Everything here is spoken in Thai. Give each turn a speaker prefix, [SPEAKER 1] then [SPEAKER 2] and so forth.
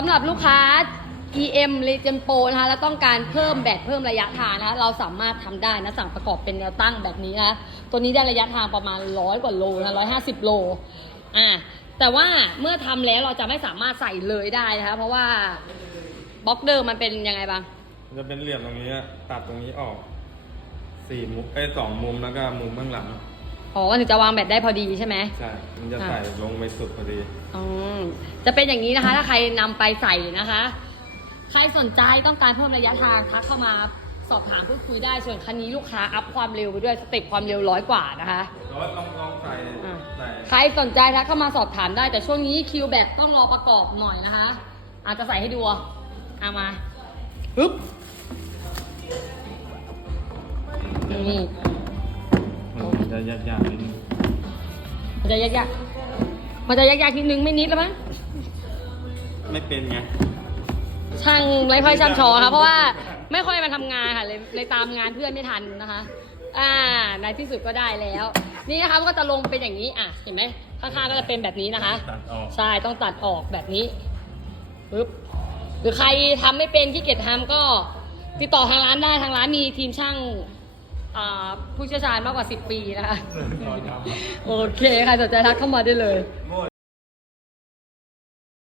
[SPEAKER 1] สำหรับลูกค้า EM Legend Pro นะคะแล้วต้องการเพิ่มแบตเพิ่มระยะทางนะคะเราสามารถทำได้นะสั่งประกอบเป็นแนวตั้งแบบนี้นะตัวนี้ได้ระยะทางประมาณร้อยกว่าโลนะร้อยห้าสิบโลอ่าแต่ว่าเมื่อทำแล้วเราจะไม่สามารถใส่เลยได้นะคะเพราะว่าบล็อกเดิมมันเป็นยังไงบ้าง
[SPEAKER 2] จะเป็นเหลี่ยมตรงนี้ตัดตรงนี้ออกสี่มุมเอ้สองมุมแล้วก็มุมข้างหลัง
[SPEAKER 1] อ๋อถึงจะวางแบตได้พอดีใช่ไหม
[SPEAKER 2] ใช่ มันจะ
[SPEAKER 1] อะ
[SPEAKER 2] ใส่ลงไปสุดพอดี
[SPEAKER 1] อืมจะเป็นอย่างนี้นะคะ ถ้าใครนำไปใส่นะคะ ใครสนใจต้องการเพิ่มระยะทางทักเข้ามาสอบถามพูดคุยได้ ส่วนคันนี้ลูกค้าอัพความเร็วไปด้วยสเต็ปความเร็วร้อยกว่านะคะ
[SPEAKER 2] ร้อยลองลองใส่
[SPEAKER 1] อะ
[SPEAKER 2] ใส่
[SPEAKER 1] ใครสนใจทักเข้ามาสอบถามได้แต่ช่วงนี้คิวแบตต้องรอประกอบหน่อยนะคะ อาจจะใส่ให้ดูอะเอามาปึ๊บนี่
[SPEAKER 2] มัน จะยากๆนิดนึง
[SPEAKER 1] มันจะยากๆมันจะยากๆนิดนึงไม่นิดแล้วมั้ง
[SPEAKER 2] ไม่เป็นไง
[SPEAKER 1] ช่างไม่ค่อยช่างชอค่ะเพราะว่าไม่ค่อยมาทำงานค่ะเลยเลยตามงานเพื่อนไม่ทันนะคะ อ่าในที่สุดก็ได้แล้ว นี่นะคะมันก็จะลงเป็นอย่างนี้อะเห็นไหมข้างๆก็จะเป็นแบบนี้นะคะ
[SPEAKER 2] ตัดออก
[SPEAKER 1] ใช่ต้องตัดออกแบบนี้ปึ๊บหรือใครทำไม่เป็นที่เกียจทำก็ติดต่อทางร้านได้ทางร้านมีทีมช่าง อ่าผู้เชี่ยวชาญมากกว่า 10 ปีนะคะ โอเค ใครสนใจทักเข้ามาได้เลย
[SPEAKER 2] โม่